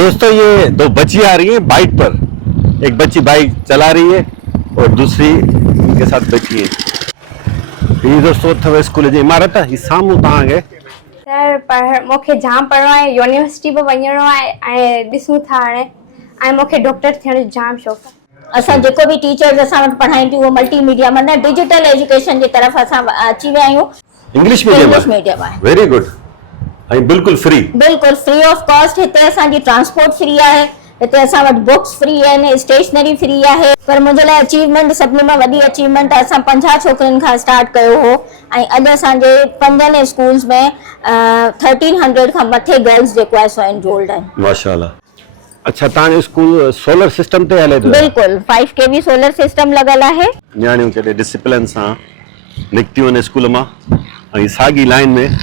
दोस्तों ये दो बच्ची आ रही हैं बाइक पर, एक बच्ची बाइक चला रही है और दूसरी उनके साथ बैठी है। ये दोस्तों अथव स्कूल जी इमारत ही साम्हूं तव्हां खे सर पर मूंखे जाम पढ़णो आहे, यूनिवर्सिटी पे वञणो आहे ऐं ॾिसूं था हाणे ऐं मूंखे डॉक्टर थियण जो जाम शौक़ु आहे। असां जेको बि टीचर्स असां वटि पढ़ाइनि थियूं उहो मल्टीमीडिया माना डिजिटल एजुकेशन जी तरफ़ असां अची विया आहियूं। इंग्लिश मीडियम आहे। वेरी गुड ऐं बिल्कुल फ्री ऑफ कॉस्ट। हिते असांजी ट्रांसपोर्ट फ्री आहे, हिते असां वटि बुक्स फ्री आहिनि, स्टेशनरी फ्री आहे। पर मुंहिंजे लाइ अचीवमेंट सभिनी मां वॾी अचीवमेंट असां 50 छोकिरियुनि खां स्टार्ट कयो हो ऐं अॼु असांजे 5 स्कूल्स में 1300 खां मथे गर्ल्स जेको आहे सो एनरोल्ड आहिनि। माशाल्लाह। अच्छा तव्हांजो स्कूल सोलर सिस्टम ते हले थो? बिल्कुल 5 kV सोलर सिस्टम लॻल आहे। न्याणियूं केॾे डिसिप्लिन सां निकितियूं आहिनि स्कूल मां ऐं साॻी लाइन में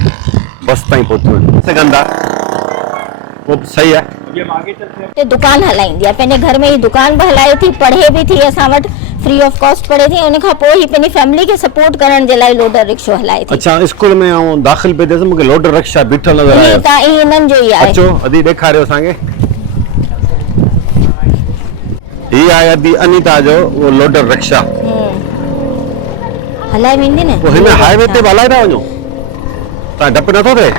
बस ताईं पहुतियूं आहिनि सघंदा, वो सही आहे। ते दुकान हलाईंदी आहे, पंहिंजे घर में ही दुकान भी हलाए थी, पढ़े भी थी, असां वटि फ्री ऑफ कॉस्ट पढ़े थी। उन खां पोइ ही पंहिंजी फैमिली खे सपोर्ट करण जे लाइ लोडर रिक्शो हलाए थी। अच्छा स्कूल में आऊं दाख़िल पे थियसि मूंखे लोडर रिक्शा बीठल नज़र आयो। त इन्हनि जो ही आहे। अचो अदी ॾेखारियो असांखे। ही आहे अदी अनीता जो वो लोडर रिक्शा हलाए वेंदी न। वो हिन हाईवे ते बि हलाए था वञो, तव्हां डपु नथो थिए?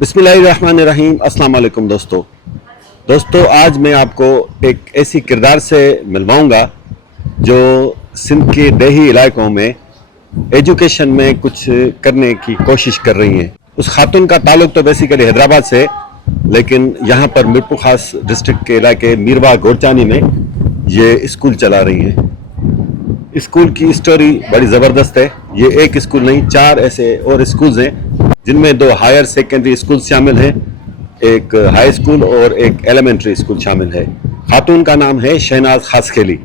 बिस्मिल्लाहिर्रहमानिर्रहीम। अस्सलाम वालेकुम दोस्तों आज मैं आपको एक ऐसी किरदार से मिलवाऊंगा जो सिंध के देही इलाकों में एजुकेशन में कुछ करने की कोशिश कर रही हैं। उस खातून का ताल्लुक तो बेसिकली हैदराबाद से, लेकिन यहाँ पर मीरपुर खास डिस्ट्रिक्ट के इलाके मीरवा गोरचानी में ये स्कूल चला रही हैं। स्कूल की स्टोरी बड़ी ज़बरदस्त है। ये एक स्कूल नहीं, 4 ऐसे और स्कूल्स हैं जिनमें 2 हायर सेकेंडरी स्कूल शामिल हैं, एक हाई स्कूल और एक एलिमेंट्री स्कूल शामिल है। खातून का नाम है शहनाज खासखेली,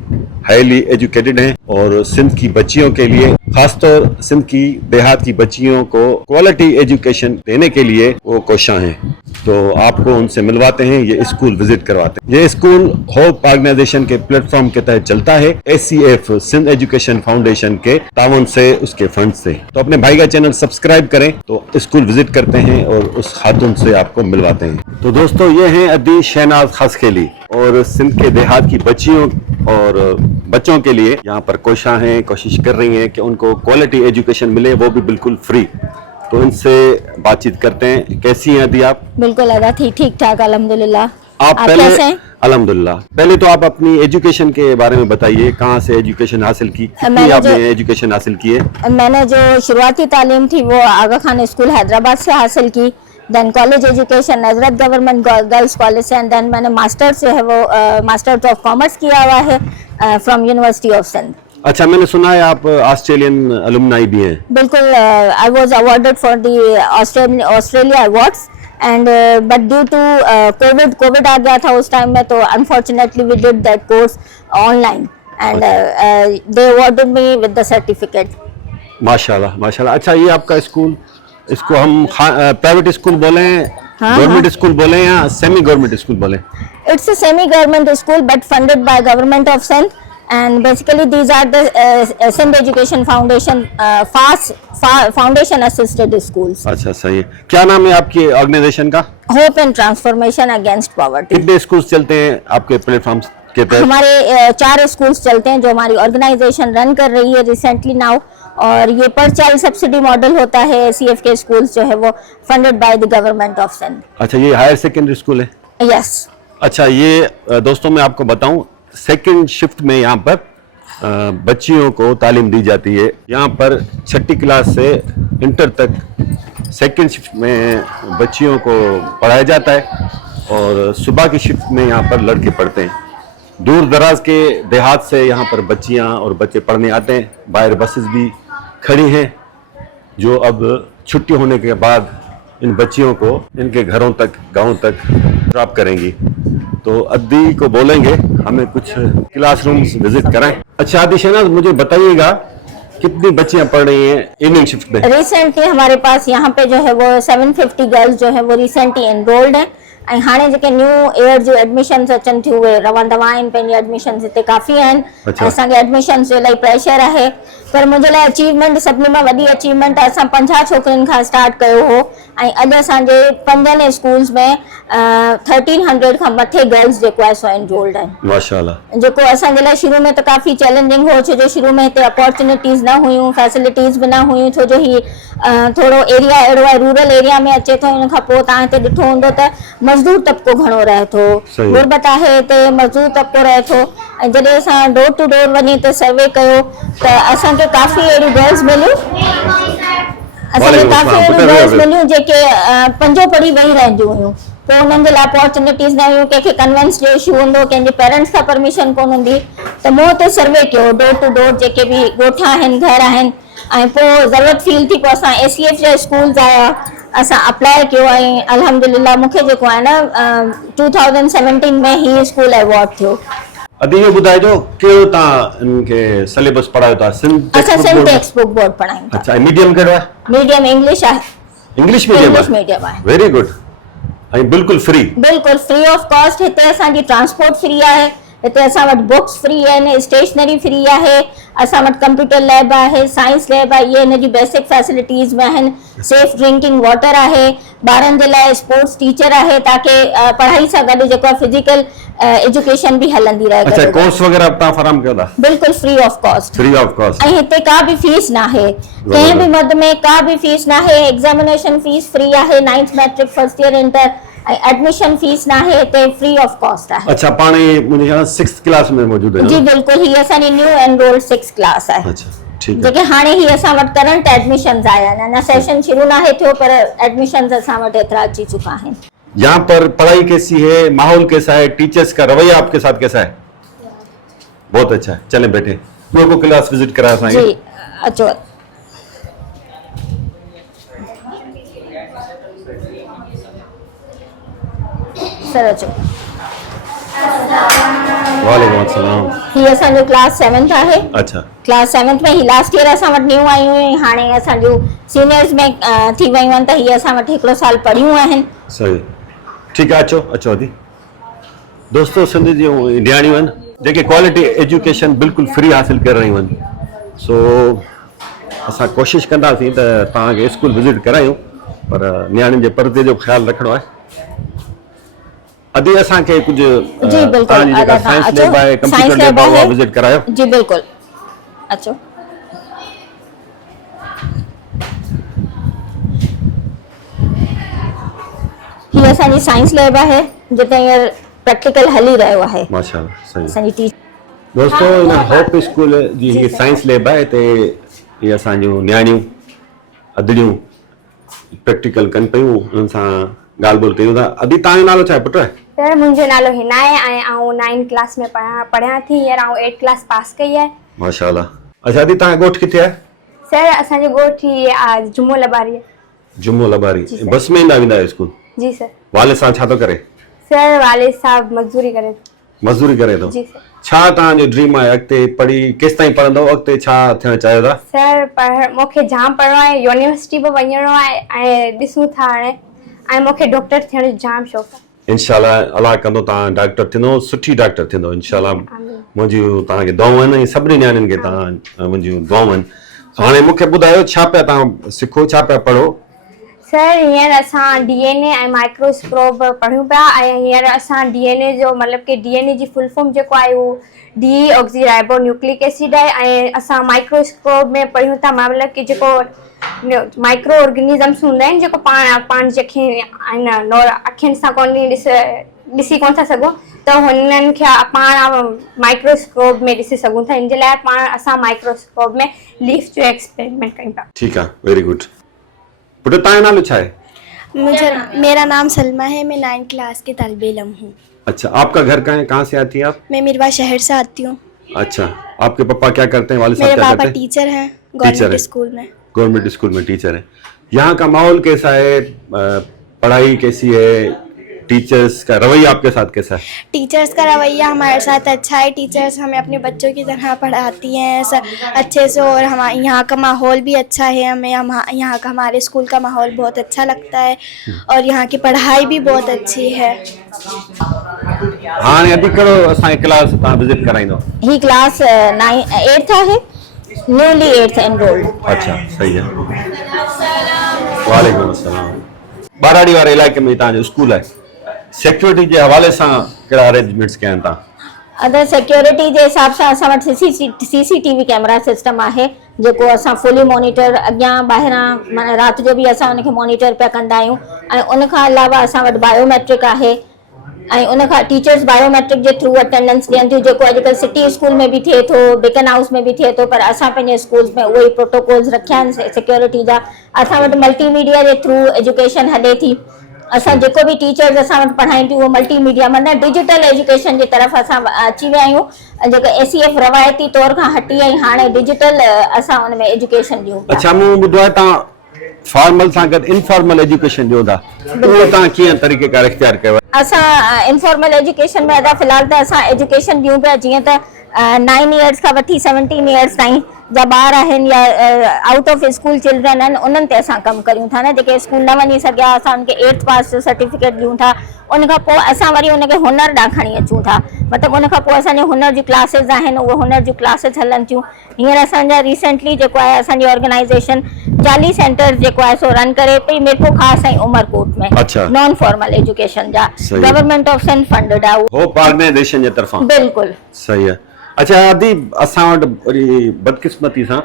हाईली एजुकेटेड हैं और सिंध की बच्चियों के लिए, खासतौर सिंध की देहात की बच्चियों को क्वालिटी एजुकेशन देने के लिए वो कोशां हैं। तो आपको उनसे मिलवाते हैं, ये स्कूल विजिट करवाते हैं। ये स्कूल होप ऑर्गेनाइजेशन के प्लेटफॉर्म के तहत चलता है, SCF सिंध एजुकेशन फाउंडेशन के तावन से, उसके फंड से। तो अपने भाई का चैनल सब्सक्राइब करें तो स्कूल विजिट करते हैं और उस खातून से आपको मिलवाते हैं। तो दोस्तों ये हैं अदी शहनाज खासखेली और सिंध के देहात की बच्चियों और बच्चों के लिए यहाँ पर कोशां हैं, कोशिश कर रही हैं कि उनको क्वालिटी एजुकेशन मिले, वो भी बिल्कुल फ्री। तो इनसे बातचीत करते हैं। कैसी हैं अदी आप? बिल्कुल अदा थी, ठीक ठाक अल्हम्दुलिल्लाह। आप पहले अल्हम्दुलिल्लाह, पहले तो आप अपनी एजुकेशन के बारे में बताइए, कहाँ से एजुकेशन हासिल की, कितनी आपने एजुकेशन हासिल की है? मैंने जो शुरुआती तालीम थी वो आगा खान स्कूल हैदराबाद से हासिल की, then college education Nazrat government girls college से, एंड देन मैंने मास्टर्स जो है वो मास्टर्स ऑफ कॉमर्स किया हुआ है फ्रॉम यूनिवर्सिटी ऑफ सिंध। अच्छा मैंने सुना है आप ऑस्ट्रेलियन अलुमनाई भी हैं? बिल्कुल, I was awarded for the Australia awards and but due to Covid आ गया था उस टाइम में, तो unfortunately we did that course online and they awarded me with the certificate. माशाल्लाह माशाल्लाह। अच्छा ये आपका स्कूल, इसको हम प्राइवेट स्कूल बोलें, गवर्नमेंट स्कूल बोलें या सेमी गवर्नमेंट स्कूल बोलें? It's a semi-government school but funded by Government of Sindh, and basically these are the Sindh Education Foundation foundation assisted schools. अच्छा सही है। क्या नाम है आपकी ऑर्गेनाइजेशन का? Hope and Transformation Against Poverty. कितने स्कूल्स चलते हैं आपके प्लेटफॉर्म के तहत? हमारे 4 स्कूल्स चलते हैं जो हमारी ऑर्गेनाइजेशन रन कर रही है रिसेंटली नाउ, और ये पर चाइल्ड सब्सिडी मॉडल होता है। SCF के स्कूल्स जो है वो funded by the government of Sindh. अच्छा ये हायर सेकेंडरी स्कूल है? यस। अच्छा ये दोस्तों मैं आपको बताऊं, सेकंड शिफ्ट में यहाँ पर बच्चियों को तालीम दी जाती है। यहाँ पर 6ठी क्लास से इंटर तक सेकंड शिफ्ट में बच्चियों को पढ़ाया जाता है और सुबह की शिफ्ट में यहाँ पर लड़के पढ़ते हैं। दूर दराज के देहात से यहाँ पर बच्चियाँ और बच्चे पढ़ने आते हैं। बाहर बसेस भी खड़ी हैं जो अब छुट्टी होने के बाद इन बच्चियों को इनके घरों तक, गाँव तक ड्रॉप करेंगी। तो अद्दी को बोलेंगे हमें कुछ क्लासरूम्स विजिट कराएं। अच्छा आदि शहनाज मुझे बताइएगा कितनी बच्चियां पढ़ रही हैं इवनिंग शिफ्ट में? रिसेंटली हमारे पास यहाँ पे जो है वो 750 गर्ल्स जो है वो रिसेंटली एनरोल्ड हैं ऐं हाणे जेके न्यू ईयर जी एडमिशन्स अचनि थियूं उहे रहंदवा आहिनि, पंहिंजी एडमिशन्स हिते काफ़ी आहिनि। अच्छा। असांखे एडमिशन्स जो इलाही प्रेशर आहे, पर मुंहिंजे लाइ अचीवमेंट सभिनी मां वॾी अचीवमेंट असां 50 छोकिरियुनि खां स्टार्ट कयो हो ऐं अॼु असांजे 5 स्कूल्स में 1300 खां मथे गर्ल्स जेको आहे सो एनरोल्ड आहिनि। माशाल्लाह। जेको असांजे लाइ शुरू में त काफ़ी चैलेंजिंग हो, छो जो शुरू में हिते अपॉर्चुनिटीज़ न हुयूं, फैसिलिटीज़ बि न हुयूं, छो जो ही थोरो एरिया अहिड़ो आहे, रूरल एरिया में अचे थो। इन खां पोइ तव्हां हिते ॾिठो हूंदो त मज़दूर तबिको घणो रहे थो, सही। गुरबत आहे हिते, मज़दूर तबिको रहे थो। ऐं जॾहिं असां डोर टू डोर वञी हिते सर्वे कयो त असांखे काफ़ी अहिड़ियूं गर्ल्स मिलियूं, असांखे काफ़ी अहिड़ियूं गर्ल्स मिलियूं जेके पंजो पढ़ी वेही रहंदियूं हुयूं। पोइ उन्हनि जे लाइ अपॉर्चुनिटीज़ न हुयूं, कंहिंखे कन्वेंस जो इशू हूंदो, कंहिंजे पेरेंट्स खां परमिशन कोन हूंदी, त मूं हुते सर्वे कयो डोर टू डोर जेके बि ॻोठा आहिनि, घर आहिनि। ऐं पोइ ज़रूरत फील थी, पोइ असां ACF जा स्कूल्स आया, असां अप्लाई कयो ऐं अल्हम्दुलिल्लाह मूंखे जेको आहे न 2017 में ही स्कूल अवॉर्ड थियो। अदी इहो ॿुधाइजो कहिड़ो तव्हां इनखे सिलेबस पढ़ायो था? असां सिंध टेक्स्ट बुक बोर्ड पढ़ायूं था। अच्छा, मीडियम कहिड़ो आहे? मीडियम इंग्लिश आहे। इंग्लिश मीडियम इंग्लिश मीडियम आहे। Very good. ऐं बिल्कुलु फ्री? बिल्कुलु फ्री ऑफ कॉस्ट। हिते असांजी ट्रांसपोर्ट फ्री आहे, हिते असां वटि बुक्स फ्री आहिनि, स्टेशनरी फ्री आहे, असां वटि कंप्यूटर लैब आहे, साइंस लैब आहे, इहे हिन जी बेसिक फैसिलिटीज़ में आहिनि। सेफ ड्रिंकिंग वाटर आहे, ॿारनि जे लाइ स्पोर्ट्स टीचर आहे ताकि पढ़ाई सां गॾु जेको आहे फिजिकल एजुकेशन भी हलंदी रहे। अच्छा, कोर्स वगैरह तव्हां फराहम कयो था? बिल्कुल free of cost. Free of cost. ऐं हिते का भी फीस ना है, कंहिं भी मद में का भी फीस ना है। एग्जामिनेशन फीस फ्री आहे, 9th matric first year inter, ऐं एडमिशन फीस ना है, हिते फ्री ऑफ कॉस्ट आहे। अच्छा, पाणे मुझे ख्याल 6th क्लास में मौजूद है? जी बिल्कुल, ही असांजी न्यू एनरोल्ड 6th क्लास आहे। अच्छा, ठीक है। जेके हाणे ही असां वटि करंट एडमिशन्स आया आहिनि, अञा सेशन शुरू ना है थियो, पर एडमिशन्स असां वटि एतिरा अची चुका आहिनि। यहाँ पर पढ़ाई कैसी है, माहौल कैसा है, टीचर्स का रवैया आपके साथ कैसा है? बहुत अच्छा है। चलें बैठे, को क्लास विजिट करा असांखे। जी अचो। सर अचो। वालेकुम अस्सलाम। ही असांजो क्लास 7th आहे। अच्छा। क्लास 7th में ही लास्ट ईयर असां वटि न्यू आयूं आहिनि, हाणे असांजो सीनियर्स में थी वयूं आहिनि, त ही असां वटि हिकिड़ो साल पढ़ियूं आहिनि। सही, ठीक है। अचो अचो अदी। दोस्तों, सिंध जूं न्याणियूं आहिनि जेके क्वालिटी एजुकेशन बिल्कुल फ्री हासिल कर रहियूं आहिनि। सो असां कोशिश कंदासीं त तव्हांखे स्कूल विजिट करायूं, पर न्याणियुनि जे परदे जो ख्याल रखणो आहे। अदी असांखे कुछ जी बिल्कुल, तव्हांजी जेका साइंस लैब आहे, कंप्यूटर लैब आहे, उहा विजिट करायो। जी बिल्कुल, अचो। ही असांजी साइंस लैब आहे, जिते हींअर प्रैक्टिकल हली रहियो आहे। माशाल्लाह, सही। असांजी टीचर दोस्तों, in hope school ji he science lab आहे, हिते इहे असांजूं न्याणियूं अदड़ियूं प्रैक्टिकल कनि पियूं, उन्हनि सां ॻाल्हि ॿोल कयूं था। अदी, तव्हांजो नालो छा आहे पुटु? सर, मुंहिंजो नालो हिना आहे ऐं आउं 9th क्लास में पढ़ियां थी। हींअर आउं 8th क्लास पास कई आहे। माशाल्लाह। अच्छा, अदी तव्हांजो ॻोठ किथे आहे? सर, असांजो ॻोठ ही जुम्मो लबारी आहे। जुम्मो लबारी। बस में ईंदा वेंदा आहियो स्कूल? जी सर। वालिद साहब छा थो करे? सर, वालिद साहब मजदूरी करे थो। मजदूरी करे थो? जी सर। छा तव्हांजो ड्रीम आहे अॻिते पढ़ी केसि ताईं पढ़ंदव, अॻिते छा थियणु चाहियो था? सर, मूंखे जाम पढ़णो आहे, यूनिवर्सिटी बि वञिणो आहे ऐं ॾिसूं था हाणे, ऐं मूंखे डॉक्टर थियण जो जाम शौक़ु आहे। इंशाल्लाह अलाह कंदो तव्हां डॉक्टर थींदो, सुठी डॉक्टर थींदो इंशाल्लाह। आमीन। मुंहिंजियूं तव्हांखे दुआऊं आहिनि, सभिनी न्याणियुनि खे तव्हां मुंहिंजियूं दुआऊं आहिनि। हाणे मूंखे ॿुधायो, छा पिया तव्हां सिखो, छा पिया पढ़ो? सर, हींअर असां DNA ऐं माइक्रोस्कोप पढ़ूं पिया, ऐं हींअर असां DNA जो मतिलबु कि DNA जी फुल फॉर्म जेको आहे उहो डीऑक्सीराइबो न्यूक्लिक एसिड आहे, ऐं असां माइक्रोस्कोप में पढ़ूं था मतिलबु कि जेको माइक्रो ऑर्गेनिज़म्स हूंदा आहिनि, जेको पाण जंहिंखे अखियुनि सां कोन ॾिसी कोन था सघूं, त हुननि खे पाण माइक्रोस्कोप में ॾिसी सघूं था। इन जे लाइ पाण असां माइक्रोस्कोप में लीफ जो एक्सपेरिमेंट कयूं था। ठीक है, वेरी गुड। पुटु, तव्हांजो नालो छा है? मेरा नाम सलमा है, मैं 9th क्लास की तालिबे इल्म हूँ। अच्छा, आपका घर कहाँ है, कहाँ से आती हैं आप? मैं मिरवा शहर से आती हूँ। अच्छा, आपके पापा क्या करते हैं, वालिद साहब मेरे क्या पापा करते हैं? टीचर हैं, टीचर गवर्नमेंट है। स्कूल में। गवर्नमेंट स्कूल में टीचर है। यहाँ का माहौल कैसा है, पढ़ाई कैसी है, टीचर्स का रवैया आपके साथ कैसा है? टीचर्स का रवैया हमारे साथ अच्छा है। टीचर्स हमें अपने बच्चों की तरह पढ़ाती हैं अच्छे से, और हमारे यहाँ का माहौल भी अच्छा है। हमें यहाँ का हमारे स्कूल का माहौल बहुत अच्छा लगता है और यहाँ की पढ़ाई भी बहुत अच्छी है। हाँ अभी करो असांजी क्लास तव्हां विजिट कराईंदो। ही क्लास 8th है, न्यूली 8th एनरोल्ड। अच्छा सही है। वालेकुम अस्सलाम। बाराड़ी वारे इलाइके में तव्हांजो स्कूल आहे, सिक्योरिटी जे हवाले सां कहिड़ा अरेंजमेंट्स कया आहिनि तव्हां? अदर सिक्योरिटी जे हिसाब सां असां वटि CCTV कैमरा सिस्टम आहे जेको असां फुली मॉनिटर अॻियां ॿाहिरां माना राति जो बि असां उनखे मॉनिटर पिया कंदा आहियूं। ऐं उनखां अलावा असां वटि बायोमेट्रिक आहे ऐं उनखां टीचर्स बायोमेट्रिक जे थ्रू अटेंडेंस ॾियनि थियूं, जेको अॼुकल्ह सिटी स्कूल में बि थिए थो, बेकन हाउस में बि थिए थो, पर असां पंहिंजे स्कूल्स में उहे ई प्रोटोकॉल्स रखिया आहिनि सिक्योरिटी जा। असां वटि मल्टीमीडिया जे थ्रू एजुकेशन हले थी। असां जेको बि टीचर्स असां वटि पढ़ाइनि थियूं उहो मल्टीमीडिया माना डिजिटल एजुकेशन जी तरफ़ असां अची विया आहियूं। जेको ACF रवायती तौर खां हटी ऐं हाणे डिजिटल असां उन में एजुकेशन ॾियूं था। अच्छा मूं ॿुधो आहे तव्हां फॉर्मल सां गॾु इनफॉर्मल एजुकेशन ॾियो था, उहो तव्हां कीअं तरीक़ेकार इख्तियार कयो? असां इनफॉर्मल एजुकेशन में अदा फ़िलहाल त असां एजुकेशन ॾियूं पिया जीअं त 9 इयर्स खां वठी 17 इयर्स ताईं जा ॿार आहिनि या आउट ऑफ स्कूल चिल्ड्रन आहिनि, उन्हनि ते असां कमु करियूं था न, जेके स्कूल न वञी सघिया असां उनखे 8th पास जो सर्टिफिकेट ॾियूं था। उनखां पोइ असां वरी उनखे हुनर ॾांहुं खणी अचूं था, मतिलबु उनखां पोइ असांजे हुनर जी क्लासिस आहिनि, उहे हुनर जूं क्लासिस हलनि थियूं। हींअर असांजा रिसेंटली जेको आहे असांजी ऑर्गेनाइज़ेशन 40 सेंटर्स जेको आहे सो रन करे पई मिरपुर ख़ासि ऐं उमरकोट में। अच्छा। नॉन फॉर्मल एजुकेशन जा सही। गवर्नमेंट ऑफ सेंट फंडेड आहे होप ऑर्गेनाइजेशन जे तरफ़ां। बिल्कुलु सही है। अच्छा आदि असां वटि वरी बदकिस्मती सां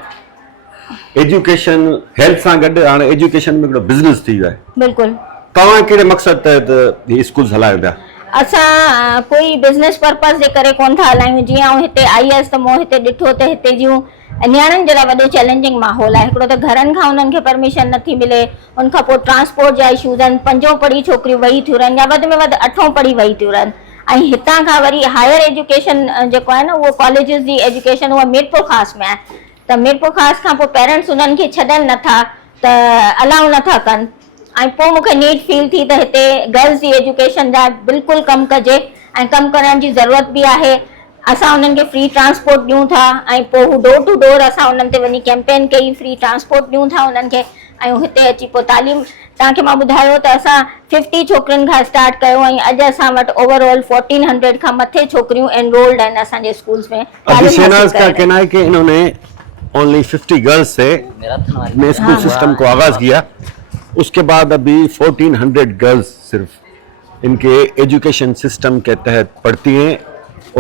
एजुकेशन हेल्थ सां गॾु हाणे एजुकेशन में हिकिड़ो बिज़नेस थी वियो आहे। बिल्कुलु। तव्हां कहिड़े मक़सद तहत ही स्कूल हलायो पिया? असां कोई बिज़नेस पर्पस जे करे कोन था हलायूं। जीअं आउं हिते आई हुअसि त मूं हिते ॾिठो त हिते जूं नियाणियुनि जे लाइ वॾो चैलेंजिंग माहौल आहे। हिकिड़ो त घरनि खां उन्हनि खे परमिशन नथी मिले, उनखां पोइ ट्रांसपोर्ट जा इशूज़ आहिनि, 5 पढ़ी छोकिरियूं वेही थियूं रहनि या वधि में वधि 8 पढ़ी वेही थियूं रहनि। ऐं हितां खां वरी हायर एजुकेशन जेको आहे न उहो कॉलेजिस जी एजुकेशन उहा मीरपुर ख़ासि में आहे, त मीरपुर ख़ासि खां पोइ पेरेंट्स उन्हनि खे छॾनि नथा त अलाउ नथा कनि। ऐं पोइ मूंखे नीड फील थी त हिते गर्ल्स जी एजुकेशन जा बिल्कुलु कमु कजे ऐं कमु करण जी ज़रूरत बि आहे। असां उन्हनि खे फ्री ट्रांसपोर्ट ॾियूं था ऐं पोइ हू डोर टू डोर असां उन्हनि ते वञी कैंपेन कई, फ्री ट्रांसपोर्ट ॾियूं था उन्हनि खे ऐं हिते अची पोइ तालीम। तव्हांखे मां ॿुधायो त असां 50 छोकिरियुनि खां स्टार्ट कयो ऐं अॼु असां वटि ओवरऑल 1400 खां मथे छोकिरियूं एनरोल्ड आहिनि असांजे स्कूल्स में। अभी शहनाज का कहना है कि इन्होंने ओनली 50 गर्ल्स से में स्कूल सिस्टम को आगाज किया, उसके बाद अभी 1400 गर्ल्स सिर्फ इनके एजुकेशन सिस्टम के तहत पढ़ती हैं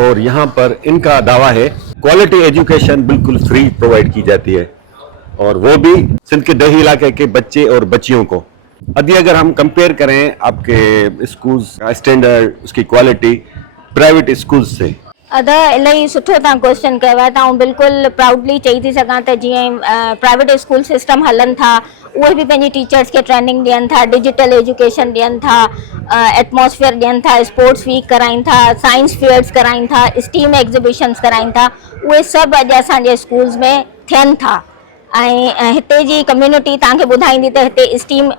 और यहाँ पर इनका दावा है क्वालिटी एजुकेशन बिल्कुल फ्री प्रोवाइड की जाती है और वो भी सिंध के दही इलाके के बच्चे और बच्चियों को। अभी अगर हम कंपेयर करें आपके स्कूल्स का स्टैंडर्ड, उसकी क्वालिटी प्राइवेट स्कूल्स से। अदा इलाही सुठो तव्हां क्वेश्चन कयो आहे। तव्हां बिल्कुलु प्राउडली चई थी सघां त जीअं प्राइवेट स्कूल सिस्टम हलनि था उहे बि पंहिंजी टीचर्स खे ट्रेनिंग ॾियनि था, डिजिटल एजुकेशन ॾियनि था, एटमॉस्फेयर ॾियनि था, स्पोर्ट्स वीक कराइनि था, साइंस फेयर्स कराइनि था, स्टीम एग्ज़िबिशन्स कराइनि था, उहे सभु अॼु असांजे स्कूल्स में थियनि था। ऐं हिते जी कम्युनिटी तव्हांखे ॿुधाईंदी त हिते स्टीम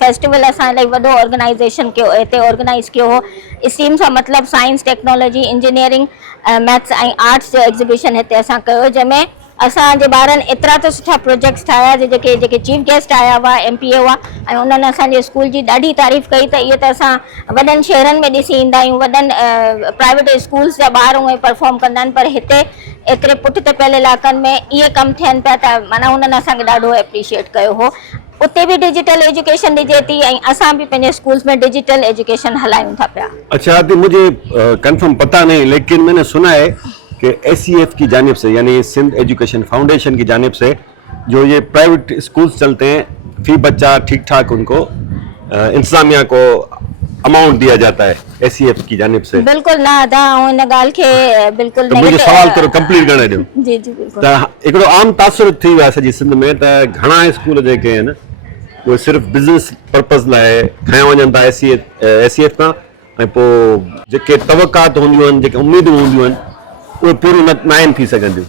फेस्टिवल असां इलाही वॾो ऑर्गेनाइज़ेशन कयो हिते ऑर्गेनाइज़ कयो हो। स्टीम सां मतिलबु साइंस, टेक्नोलॉजी, इंजीनियरिंग, मैथ्स ऐं आर्ट्स जो एग्ज़िबिशन हिते असां कयो, जंहिंमें असांजे ॿारनि एतिरा त सुठा प्रोजेक्ट्स ठाहिया जेके चीफ गेस्ट आया हुआ MPA हुआ ऐं उन्हनि असांजे स्कूल जी ॾाढी तारीफ़ कई त इहे त असां वॾनि शहरनि में ॾिसी ईंदा आहियूं, वॾनि प्राइवेट स्कूल्स जा ॿार उहे परफॉर्म कंदा आहिनि, पर हिते एतिरे पुठिते पियल इलाइक़नि में इहे कमु थियनि पिया त माना उन्हनि असांखे ॾाढो एप्रिशिएट कयो हो। उते भी डिजिटल एजुकेशन ॾिजे थी ऐं असां भी पंहिंजे स्कूल्स में डिजिटल एजुकेशन हलायूं था पिया। अच्छा आदि मुझे कंफर्म पता नहीं, लेकिन मैंने सुना है कि SEF की जानिब से यानी सिंध एजुकेशन फाउंडेशन की जानिब से जो ये प्राइवेट स्कूल्स चलते हैं फी बच्चा ठीक ठाक उनको इंतजामिया को अमाउंट दिया जाता है SEF की जानिब से। बिल्कुल ना अदा इन गाल के बिल्कुल तो मुझे सवाल करो कंप्लीट करने दो। जी जी बिल्कुल। त एकड़ो आम तासुर थी वियो आहे सॼी सिंध में त घणा स्कूल जेके आहिनि उहे सिर्फ़ बिज़नेस पर्पज़ लाइ खया वञनि था SEF खां ऐं पोइ जेके तवक़ात हूंदियूं आहिनि, जेके उमेदूं हूंदियूं आहिनि उहे पूरियूं न आहिनि थी सघंदियूं।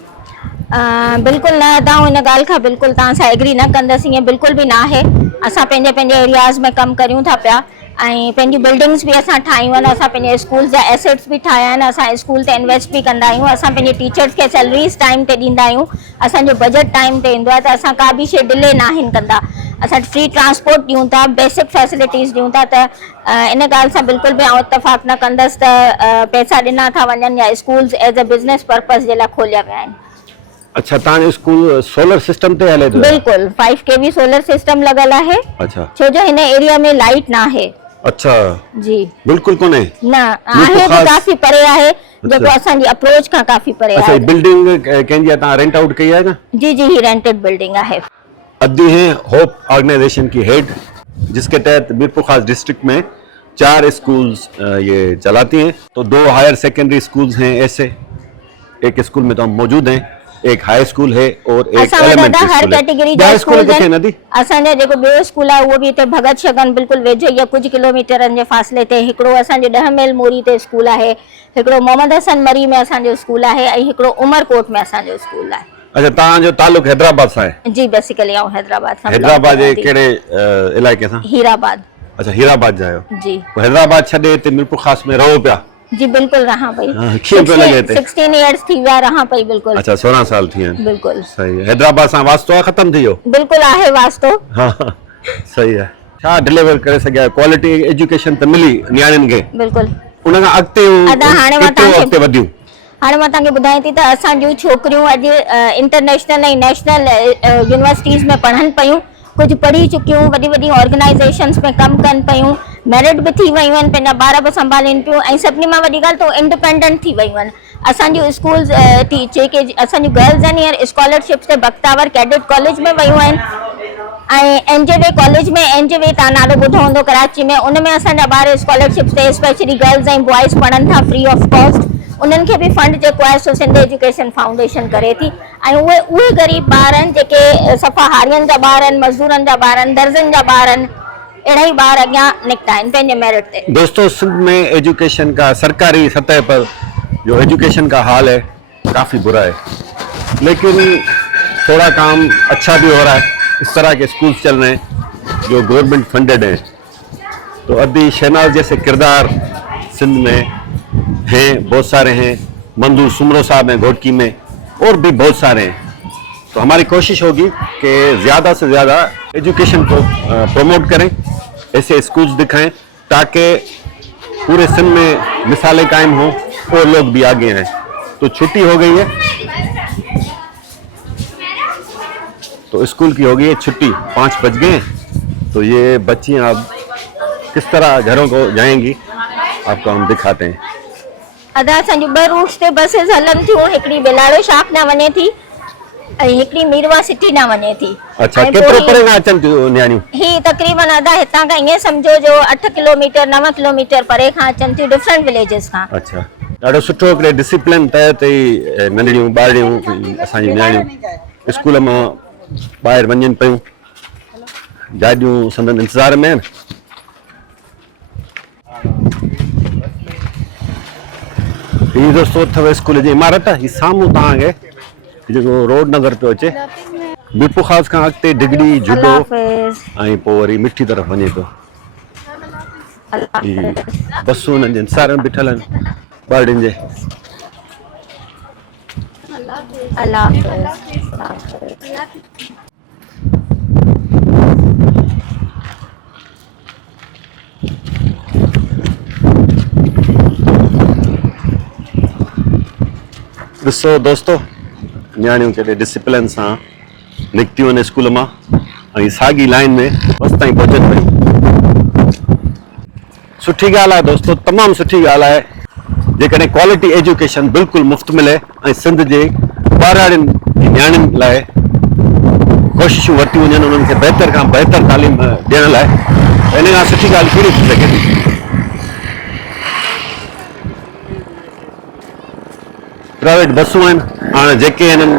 बिल्कुल न अदा इन गाल का बिल्कुल तव्हां सां एग्री न कंदसि, ईअं बिल्कुल भी ना है। असां पंहिंजे एरियाज़ में कमु करियूं था पिया ऐं पंहिंजी बिल्डिंग्स बि असां ठाहियूं आहिनि, असां पंहिंजे स्कूल जा एसेट्स बि ठाहिया आहिनि, असां स्कूल ते इन्वेस्ट बि कंदा आहियूं, असां पंहिंजे टीचर्स खे सैलरीज़ टाइम ते ॾींदा आहियूं, असांजो बजट टाइम ते ईंदो आहे, त असां का बि शइ डिले न आहिनि कंदा। असां फ्री ट्रांसपोर्ट ॾियूं था, बेसिक फैसिलिटीज़ ॾियूं था, त इन ॻाल्हि सां बिल्कुलु बि आउं इतफ़ाक़ न कंदसि त पैसा ॾिना था वञनि या schools as a business purpose जे लाइ खोलिया विया आहिनि। अच्छा, तव्हांजो स्कूल सोलर सिस्टम ते हले थो? बिल्कुलु 5 kV सोलर सिस्टम लॻल आहे। अच्छा, छो जो हिन एरिया में लाइट न आहे। अच्छा जी बिल्कुल कोने न आहे, तो काफ़ी परे आहे, जेको असांजी अप्रोच खां काफ़ी परे अच्छा, आहे। बिल्डिंग कंहिंजी तव्हां रेंट आउट कई आहे ना? जी जी, ही रेंटेड बिल्डिंग है। अद्दी हैं होप ऑर्गेनाइजेशन की हेड, जिसके तहत मीरपुर खास डिस्ट्रिक्ट में 4 स्कूल्स ये चलाती हैं। तो 2 हायर सेकेंडरी स्कूल्स हैं ऐसे, एक स्कूल में तो हम मौजूद हैं, एक हाई स्कूल है और एक एलिमेंट्री हर स्कूल है। कैटेगरी ॿिया जा स्कूल स्कूल किथे नदी? असांजा जेको ॿियो स्कूल आहे उहो बि हिते भगत शगन बिल्कुलु वेझो या कुछ किलोमीटरनि जे फ़ासिले ते, हिकिड़ो असांजो 10 मील मोरी ते स्कूल आहे, हिकिड़ो मोहम्मद हसन मरी में असांजो स्कूल आहे, ऐं हिकिड़ो उमरकोट में असांजो स्कूल आहे। अच्छा, तव्हांजो ताल्लुक हैदराबाद सां आहे? जी बेसिकली आउं हैदराबाद सां। हैदराबाद जे कहिड़े इलाइक़े सां? हीराबाद। अच्छा, हीराबाद जा आहियो? जी। हैदराबाद छॾे हिते मीरपुर खास में रहो पिया? जी बिल्कुलु रहां पई। कीअं पियो लॻे हिते? 16 इयर्स थी विया रहां पई बिल्कुलु। अच्छा, 16 साल थी विया आहिनि। बिल्कुलु सही है। हैदराबाद सां वास्तो आहे, ख़तम थी वियो? बिल्कुलु आहे वास्तो। हाँ, सही है। छा डिलीवर करे सघिया? क्वालिटी एजुकेशन त मिली नियाणियुनि खे? बिल्कुलु। उन खां अॻिते वधियूं? हाणे मां तव्हांखे ॿुधायां थी त असांजूं छोकिरियूं अॼु इंटरनेशनल ऐं नेशनल यूनिवर्सिटीज़ में पढ़नि पियूं, कुझु पढ़ी चुकियूं, वॾी वॾी ऑर्गेनाइज़ेशंस में कमु कनि पियूं, मेरिट बि थी वियूं आहिनि, पंहिंजा ॿार बि संभालीनि पियूं, ऐं सभिनी मां वॾी ॻाल्हि त इंडिपेंडेंट थी वियूं आहिनि। असांजूं स्कूल्स जेके असांजूं गर्ल्स आहिनि हींअर स्कॉलरशिप्स ते बख्तावर कैडेट कॉलेज में वियूं आहिनि, ऐं एनजेवे कॉलेज में, एनजेवे तव्हां नालो ॿुधो हूंदो कराची में, उन में असांजा ॿार स्कॉलरशिप्स ते स्पेशली गर्ल्स ऐं बॉयज़ पढ़नि था फ्री ऑफ कॉस्ट। उन्हनि खे बि फंड जेको आहे सो सिंध एजुकेशन फाउंडेशन करे थी, ऐं उहे ग़रीब ॿार आहिनि जेके सफ़ा हारियुनि जा ॿार आहिनि, मज़दूरनि जा ॿार आहिनि, दर्जन जा ॿार आहिनि, अहिड़ा ई ॿार अॻियां निकिता आहिनि पंहिंजे मेरिट ते। दोस्तों, सिंध में एजुकेशन का सरकारी सतह पर जो एजुकेशन का हाल है काफ़ी बुरा है, लेकिन थोड़ा काम अच्छा भी हो रहा है। इस तरह के स्कूल्स चल रहे हैं जो गवर्नमेंट फंडेड हैं। तो अद्दी शहनाज जैसे किरदार सिंध में हैं, बहुत सारे हैं। मंजूर सुमरो साहब हैं घोटकी में, और भी बहुत सारे हैं। तो हमारी कोशिश होगी कि ज़्यादा से ज़्यादा एजुकेशन को प्रमोट करें, ऐसे स्कूल्स दिखाएं, ताकि पूरे सिंध में मिसालें कायम हों और लोग भी आगे आएँ। तो छुट्टी हो गई है, तो स्कूल की हो गई है छुट्टी, 5 बज गए। तो ये बच्चियाँ अब किस तरह घरों को जाएंगी आपको हम दिखाते हैं। अदा असांजूं 2 रूट्स ते बसिस हलनि थियूं, हिकिड़ी बेलाड़ो शाख न वञे थी ऐं हिकिड़ी मीरवा सिटी न वञे थी। अच्छा, केतिरो परे खां अचनि थियूं नियाणियूं? ही तक़रीबन अदा हितां खां ईअं सम्झो जो 8 किलोमीटर 9 किलोमीटर परे खां अचनि थियूं, डिफरेंट विलेजेस खां। अच्छा, ॾाढो सुठो हिकिड़े डिसिप्लिन तहत ई नंढड़ियूं ॿारियूं असांजी नियाणियूं स्कूल मां ॿाहिरि वञनि पियूं, जाॾियूं संदन इंतज़ार में आहिनि। हीअ दोस्तों अथव स्कूल जी इमारत, हीअ साम्हूं तव्हांखे जेको रोड नज़र पियो अचे, मीरपुर खास खां अॻिते डिगड़ी जुडो ऐं पोइ वरी मिठी तरफ़ वञे पियो। बसूं हुननि जे इंतज़ार में बीठल आहिनि ॿारनि जे। ॾिसो दोस्तों, नियाणियूं केॾे डिसिप्लिन सां निकितियूं आहिनि स्कूल मां, ऐं साॻी लाइन में बस ताईं पहुचनि पियूं। सुठी ॻाल्हि आहे दोस्तों, तमामु सुठी ॻाल्हि आहे जेकॾहिं क्वालिटी एजुकेशन बिल्कुलु मुफ़्त मिले ऐं सिंध जे ॿारनि नियाणियुनि लाइ कोशिशूं वरितियूं वञनि उन्हनि खे बहितर खां बहितर तालीम ॾियण लाइ। इन खां सुठी ॻाल्हि कहिड़ी थी सघे थी। प्राइवेट बसूं आहिनि, हाणे जेके हिननि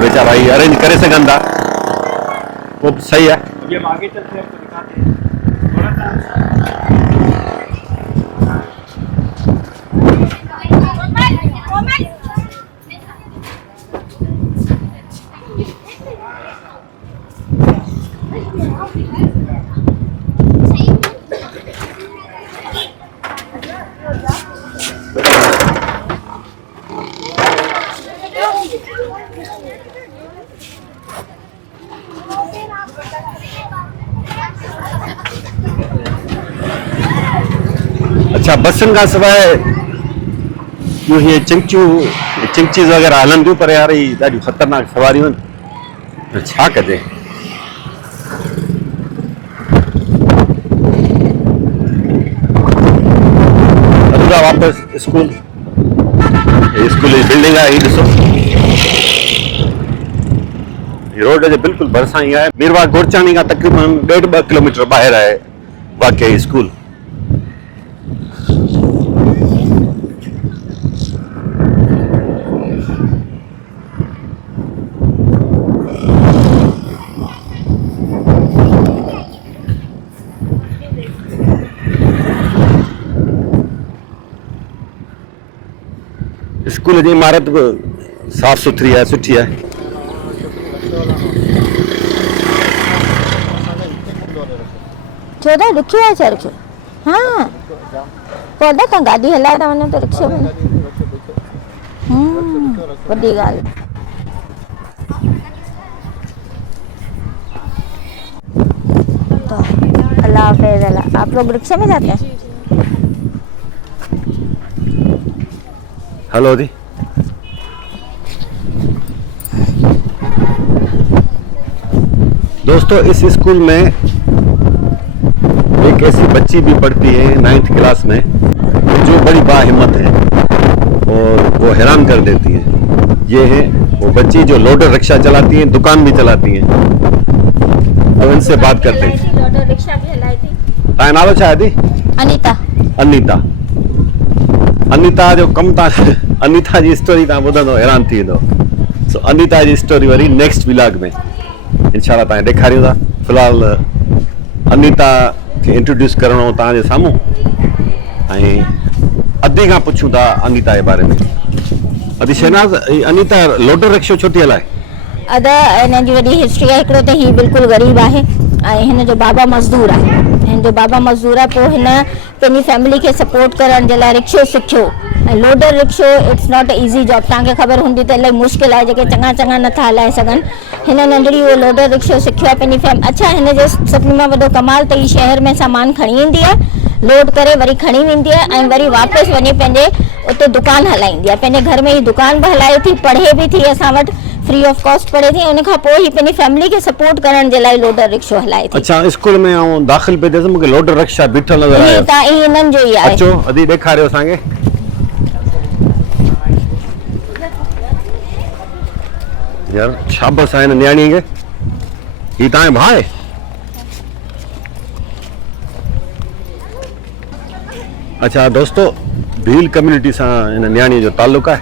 वीचारा ही अरेंज करे सघनि था वो सही है। ये आगे चलते हैं आपको दिखाते हैं थोड़ा सा। अच्छा, बसनि खां सवाइ इहो हीअ चिंचीज़ वग़ैरह हलनि थियूं, पर यार ही ॾाढियूं ख़तरनाक सवारियूं आहिनि, छा कजे। हलूं वापसि स्कूल जी बिल्डिंग आहे, ही ॾिसो, रोड जे बिल्कुलु भरिसां ई आहे। मीरबाग गोरचानी खां तक़रीबन 1.5-2 किलोमीटर ॿाहिरि आहे वाक़ई स्कूल। स्कूल जी इमारत साफ़ सुथरी है, सुठी है। छोड़ा ॾुखियो आहे छा रिक्शो? हाँ पौधा खां गाॾी हलाए था वञो त रिक्शो में वॾी ॻाल्हि। तो अल्लाह हाफ़िज़। अल्लाह, आप लोग रिक्शे में जाते हैं? हेलो जी, दोस्तों इस स्कूल में एक ऐसी बच्ची भी पढ़ती है 9th क्लास में, जो बड़ी बाहिम्मत है और वो हैरान कर देती है। ये है वो बच्ची जो लोडर रिक्शा चलाती है, दुकान भी चलाती है। अब इनसे बात करते हैं। लोडर रिक्शा भी हलाई थी। तव्हां नालो छा आहे? अनीता। अनीता। अनीता जो कम था, अनीता जी स्टोरी तव्हां ॿुधंदो हैरान थी वेंदो। सो अनीता जी स्टोरी वरी नेक्स्ट व्लॉग में इंशाल्लाह तव्हां ॾेखारियूं था। फ़िलहाल अनीता खे इंट्रोड्यूस करणो तव्हांजे साम्हूं ऐं अदी खां पुछूं था अनीता जे बारे में। अदी शहनाज़, अनीता लोडर रिक्शो छो थी हलाए? अदा हिन जी वॾी हिस्ट्री आहे। हिकिड़ो त हीउ बिल्कुलु ग़रीब आहे ऐं हिन जो बाबा मज़दूर आहे। हिन जो बाबा मज़दूर आहे, पोइ हिन पंहिंजी फैमिली खे सपोर्ट करण जे लाइ रिक्शो सिखियो। ऐं लोडर rickshaw it's not easy job. तव्हांखे ख़बर हूंदी त इलाही मुश्किल आहे, जेके चङा नथा हलाए सघनि। हिन नंढड़ी उहो लोडर रिक्शो सिखियो आहे पंहिंजी अच्छा, हिन जो सभिनी खां वॾो कमाल त हीअ शहर में सामान खणी ईंदी आहे, लोड करे वरी खणी वेंदी आहे ऐं वरी वापसि वञी पंहिंजे उते दुकान हलाईंदी आहे। पंहिंजे घर में ही दुकान बि हलाए थी, पढ़े बि थी असां वटि, फ्री ऑफ कॉस्ट पढ़े थी। उन खां पोइ ही पंहिंजी फैमिली खे सपोर्ट करण जे लाइ लोडर रिक्शो हलाए थी। अच्छा, स्कूल में आऊं दाख़िल पे थियसि, मूंखे लोडर रिक्शा बीठल नज़र आयो। त इन्हनि जो ई आहे। अचो अदी ॾेखारियो असांखे। यार शाबाश आहे हिन न्याणीअ खे। ही तव्हांजो भाउ आहे? अच्छा दोस्तों, भील कम्युनिटी सां हिन न्याणीअ जो ताल्लुक़ आहे,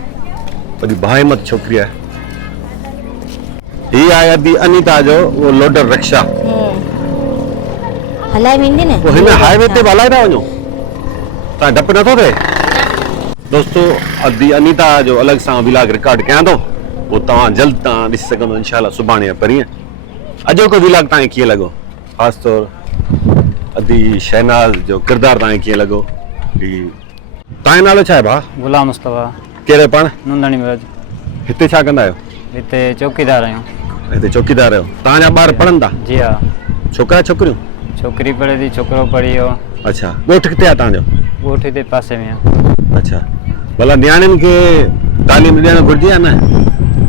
वॾी बाहिम्मत छोकिरी आहे। ही आहे अदी अनीता जो वो लोडर रिक्शा। हलाए वेंदी न। वो हिन हाईवे ते हलाए था वञो, तव्हां डपु नथो थिए? दोस्तों अदी अनीता जो अलॻि सां व्लॉग रिकॉर्ड कयां थो, वो तव्हां जल्द तव्हां ॾिसी सघंदो इंशाल्लाह सुभाणे या परीहं। अॼोको व्लॉग तव्हांखे कीअं लॻो? ख़ासि तौर अदी शहनाज़ जो किरदारु तव्हांखे कीअं लॻो? तव्हांजो नालो छा आहे भाउ? गुलाम मुस्तफ़ा। कहिड़े पाण? नुंदणी में। हिते छा कंदा आहियो? हिते चौकीदार आहियूं। हिते चौकीदार आहियो। तव्हांजा ॿार पढ़नि था? जी हा। छोकिरा छोकिरियूं? छोकिरी पढ़े थी, छोकिरो पढ़ी वियो। अच्छा, ॻोठु किथे आहे तव्हांजो? ॻोठु हिते पासे में आहे। अच्छा, भला न्याणियुनि खे तालीम ॾियणु घुरिजे या न?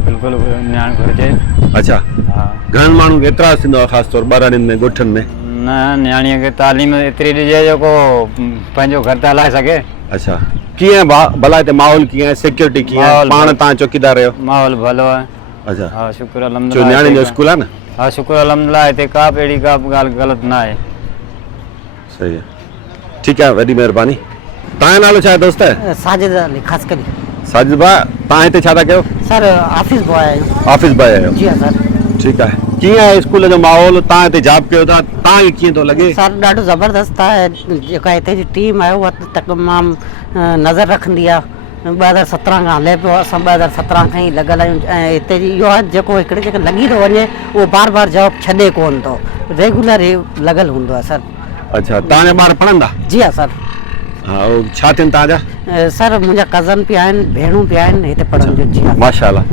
बिल्कुलु न्याण घुरिजे। अच्छा, हा। घणनि माण्हुनि खे एतिराज़ु थींदो आहे ख़ासि तौर ॿारनि में, ॻोठनि में? न, न्याणीअ खे तालीम एतिरी ॾिजे जेको पंहिंजो घर त हलाए सघे। अच्छा, कीअं भला हिते माहौल कीअं आहे, सिक्योरिटी कीअं आहे? पाण तव्हां चौकीदार आहियो? माहौल भलो आहे। अच्छा, हा, शुक्र जो अलहमदुलिल्लाह। न्याणियुनि जो स्कूल आहे न? हा, शुक्र अलहमदुलिल्लाह। हिते का बि अहिड़ी का बि ॻाल्हि ग़लति न आहे। सही आहे, ठीकु आहे, वॾी महिरबानी। तव्हांजो नालो छा आहे दोस्त? साजिद अली खासकरी। साजिद भाउ, तव्हां हिते छा था कयो? सर ऑफिस बॉय आहियूं। ऑफिस बॉय आहियो? जी हाँ सर। ठीकु आहे। कीअं आहे स्कूल जो माहौल? तव्हां हिते जॉब कयो था, तव्हांखे कीअं थो लॻे? सर ॾाढो ज़बरदस्त आहे। जेका हिते जी टीम आहे उहा तमामु नज़र रखंदी आहे। 2017 खां हले पियो, असां 2017 खां ई लॻल आहियूं ऐं हिते जी इहो आहे जेको हिकिड़े जेके लॻी थो वञे उहो बार जॉब छॾे कोन थो, रेगुलर लॻल हूंदो आहे सर। अच्छा, तव्हांजा ॿार पढ़ंदा? जी हा सर। हा, उहो छा थियनि तव्हांजा? सर मुंहिंजा कज़न बि आहिनि, भेणूं बि आहिनि हिते पढ़नि जो। जी हा माशाल्लाह।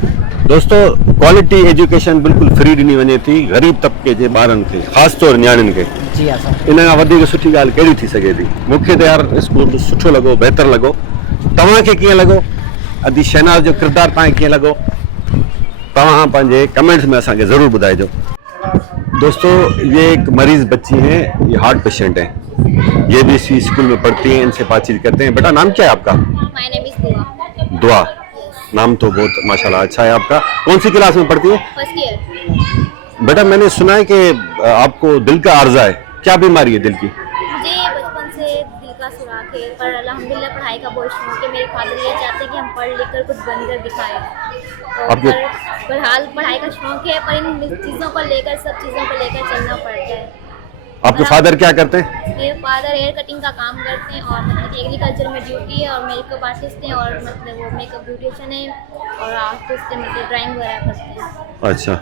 दोस्तों, क्वालिटी एजुकेशन बिल्कुलु फ्री ॾिनी वञे थी ग़रीब तबके जे ॿारनि खे, ख़ासि तौर न्याणियुनि खे। जी हाँ सर। इन खां वधीक सुठी ॻाल्हि कहिड़ी थी सघे थी? मूंखे त यार स्कूल सुठो लॻो, बहितर लॻो। तव्हांखे कीअं लॻो? अदी शहनाज जो किरदारु तव्हांखे कीअं लॻो? तव्हां पंहिंजे कमेंट्स में असांखे ज़रूर ॿुधाइजो। दोस्तों, ये एक मरीज बच्ची हैं, ये हार्ट पेशेंट हैं, ये भी इसी स्कूल में पढ़ती हैं, इनसे बातचीत करते हैं। बेटा नाम क्या है आपका? माय नेम इज दुआ। दुआ, नाम तो बहुत माशाल्लाह अच्छा है आपका। कौन सी क्लास में पढ़ती है? First year. बेटा मैंने सुना है कि आपको दिल का आर्जा है, क्या बीमारी है दिल की? मुझे बचपन से दिल का सुराख है, पर अल्हम्दुलिल्लाह पढ़ाई का बहुत शौक है। मेरे फादर ये चाहते हैं कि हम पढ़ लिख कर कुछ बनकर दिखाएं। तो बहरहाल पढ़ाई का शौक है, पर इन चीज़ों को लेकर, सब चीज़ों को लेकर चलना पड़ता है। आपके फादर क्या करते हैं? मेरे फादर हेयर कटिंग का काम करते हैं और मतलब एग्रीकल्चर में ड्यूटी है, और मेकअप आर्टिस्ट हैं, और मतलब वो मेकअप ब्यूटिशियन है और आर्टिस्ट है, मतलब ड्राइंग वगैरह करते हैं। अच्छा,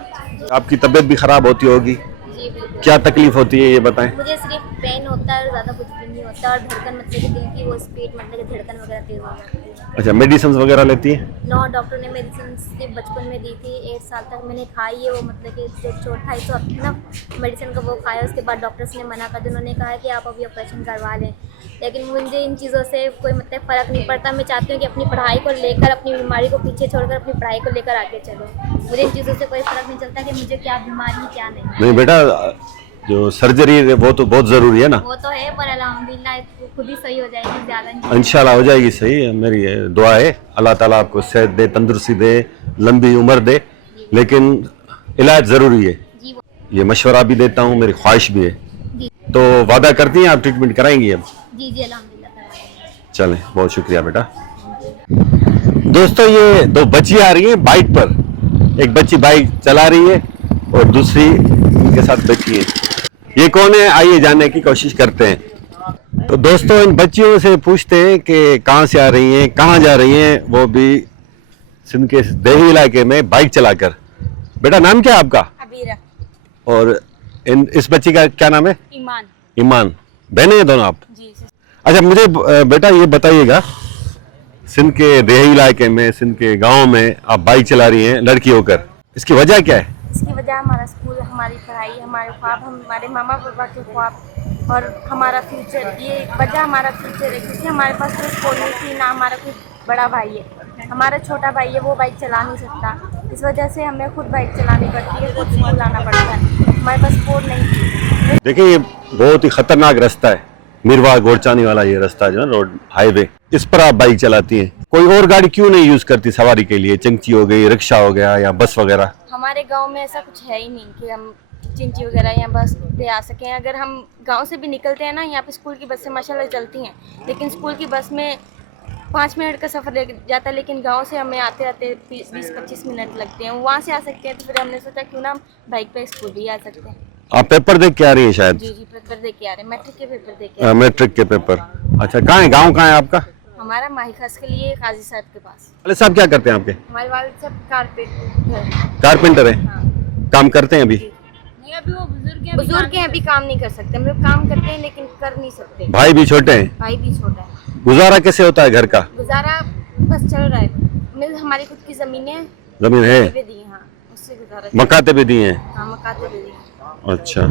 आपकी तबीयत भी खराब होती होगी, जी बिल्कुल। क्या तकलीफ होती है ये बताएं? मुझे सिर्फ पेन होता है और ज़्यादा कुछ भी नहीं होता, और धड़कन मतलब कि दिल की वो स्पीड, मतलब कि धड़कन वगैरह तेज हो जाती है। अच्छा, मेडिसिन वगैरह लेती हैं? नो, डॉक्टर ने मेडिसिन सिर्फ बचपन में दी थी, 8 साल तक मैंने खाई है वो, मतलब कि जो चौथा ही तो अपना मेडिसिन का वो खाया। उसके बाद डॉक्टर्स ने मना कर दिया, उन्होंने कहा कि आप अभी ऑपरेशन करवा लें। लेकिन मुझे इन चीज़ों से कोई मतलब फ़र्क नहीं पड़ता। मैं चाहती हूँ कि अपनी पढ़ाई को लेकर, अपनी बीमारी को पीछे छोड़कर अपनी पढ़ाई को लेकर आगे चलो। मुझे इन चीज़ों से कोई फ़र्क नहीं चलता कि मुझे क्या बीमारी है क्या नहीं बेटा, जो सर्जरी है वो तो बहुत ज़रूरी है ना? वो तो है, पर अल्हम्दुलिल्लाह खुद ही सही हो जाएगी, ज़्यादा नहीं। इंशाल्लाह हो जाएगी सही, मेरी दुआ है। अल्लाह ताला आपको सेहत दे, तंदुरुस्ती दे, लंबी उम्र दे, लेकिन इलाज ज़रूरी है। जी ये मशवरा भी देता हूँ, मेरी ख्वाहिश भी है। जी तो वादा करती हैं आप ट्रीटमेंट कराएंगी अब? जी जी अल्हम्दुलिल्लाह कराएंगे। चलें, बहुत शुक्रिया बेटा। दोस्तों, ये दो बच्ची आ रही हैं बाइक पर। एक बच्ची बाइक चला रही है और दूसरी उनके साथ बैठी है। ये कौन है, आइए जानने की कोशिश करते हैं। तो दोस्तों, इन बच्चियों से पूछते हैं कि कहाँ से आ रही हैं, कहाँ जा रही हैं, वो भी सिंध के देही इलाके में बाइक चलाकर। बेटा नाम क्या है आपका? अबीरा। और इस बच्ची का क्या नाम है? ईमान। ईमान। बहनें हैं दोनों आप? जी। अच्छा, मुझे बेटा ये बताइएगा, सिंध के देही इलाके में, सिंध के गाँव में आप बाइक चला रही हैं लड़की होकर, इसकी वजह क्या है? इसकी वजह हमारा स्कूल, हमारी पढ़ाई, हमारे ख्वाब, हमारे मामा पापा के ख्वाब और हमारा फ्यूचर। ये वजह हमारा फ्यूचर है, क्योंकि हमारे पास कोई सपोर्ट नहीं थी, ना हमारा कोई बड़ा भाई है। हमारा छोटा भाई है, वो बाइक चला नहीं सकता। इस वजह से हमें खुद बाइक चलानी पड़ती है, खुद स्कूल आना पड़ता है। हमारे पास सपोर्ट नहीं थी। देखिए, ये बहुत ही खतरनाक रास्ता है, मिरवा गोरचानी वाला ये रास्ता जो है रोड हाईवे, इस पर आप बाइक चलाती हैं। कोई और गाड़ी क्यों नहीं यूज करती सवारी के लिए? चंकी हो गई, रिक्शा हो गया या बस वगैरह? हमारे गांव में ऐसा कुछ है ही नहीं कि हम चिंची वगैरह या बस पे आ सकें। अगर हम गांव से भी निकलते हैं ना, यहाँ पे स्कूल की बसें माशाल्लाह चलती हैं, लेकिन स्कूल की बस में 5 मिनट का सफ़र लग जाता है, लेकिन गांव से हमें आते आते 20-25 मिनट लगते हैं। वहाँ से आ सकते हैं, तो फिर हमने सोचा क्यों ना हम बाइक पे स्कूल भी आ सकते हैं। आप पेपर देख के आ रही है शायद? जी पेपर देख के आ रहे हैं, मैट्रिक के पेपर देख के। मैट्रिक के पेपर। अच्छा, कहाँ है, गाँव कहाँ है आपका? हमारा माही खास के लिए काजी साहब के पास। वाले साहब क्या करते हैं आपके? हमारे वालिद साहब कारपेंटर। कारपेंटर है? काम करते हैं अभी? नहीं, अभी वो बुजुर्ग हैं, अभी काम नहीं कर सकते। हम लोग काम करते हैं लेकिन कर नहीं सकते। भाई भी छोटे हैं? भाई भी छोटा है। गुजारा कैसे होता है घर का? गुजारा बस चल रहा है। हमारी खुद की जमीनें, जमीन है? दी, हाँ, उससे गुजारा। मकाते भी दिए हैं? हाँ, मकाते भी दिए। अच्छा,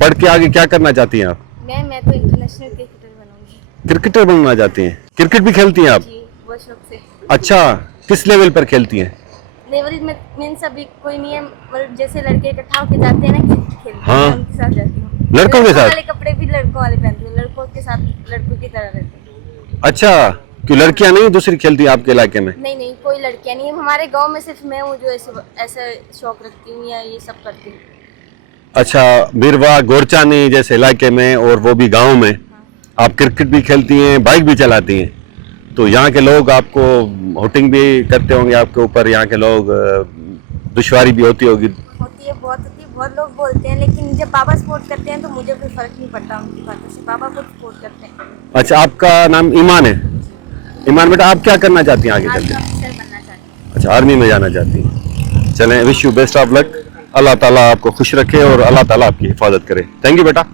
पढ़ के आगे क्या करना चाहती हैं आप? मैं तो इंटरनेशनल क्रिकेटर बनूंगी। क्रिकेटर बनना चाहती हैं? क्रिकेट भी खेलती हैं आप? जी, वो शौक से। अच्छा, किस लेवल पर खेलती हैं? लेवल में मीन्स अभी कोई नहीं है, मतलब जैसे लड़के इकट्ठा होके जाते हैं ना खेलने, हाँ। मैं उनके साथ जाती हूँ। लड़कों के साथ? वाले कपड़े भी लड़कों वाले पहनती हूँ, लड़कों के साथ लड़कों की तरह रहती हूँ। अच्छा, क्यों लड़कियां नहीं दूसरी खेलती हैं आपके इलाके में? नहीं, कोई लड़कियां नहीं है हमारे गांव में, सिर्फ मैं हूँ जो ऐसे शौक रखती हूँ या ये सब करती हूँ। अच्छा, बिरवा गोरचानी जैसे इलाके में और वो भी गांव में आप क्रिकेट भी खेलती हैं, बाइक भी चलाती हैं, तो यहाँ के लोग आपको होटिंग भी करते होंगे आपके ऊपर, यहाँ के लोग दुश्वारी भी होती होगी? होती है, बहुत लोग बोलते हैं, लेकिन जब बाबा सपोर्ट करते हैं तो मुझे कोई फर्क नहीं पड़ता उनकी बातों से। बाबा खुद सपोर्ट करते हैं। अच्छा, आपका नाम ईमान है? ईमान बेटा, आप क्या करना चाहती हैं आगे चल के? ऑफिसर बनना चाहती हूँ। अच्छा, आर्मी में जाना चाहती हैं। चलें, wish you best of luck. Allah ताला आपको खुश रखे और अल्लाह ताला आपकी हिफाजत करे। थैंक यू बेटा।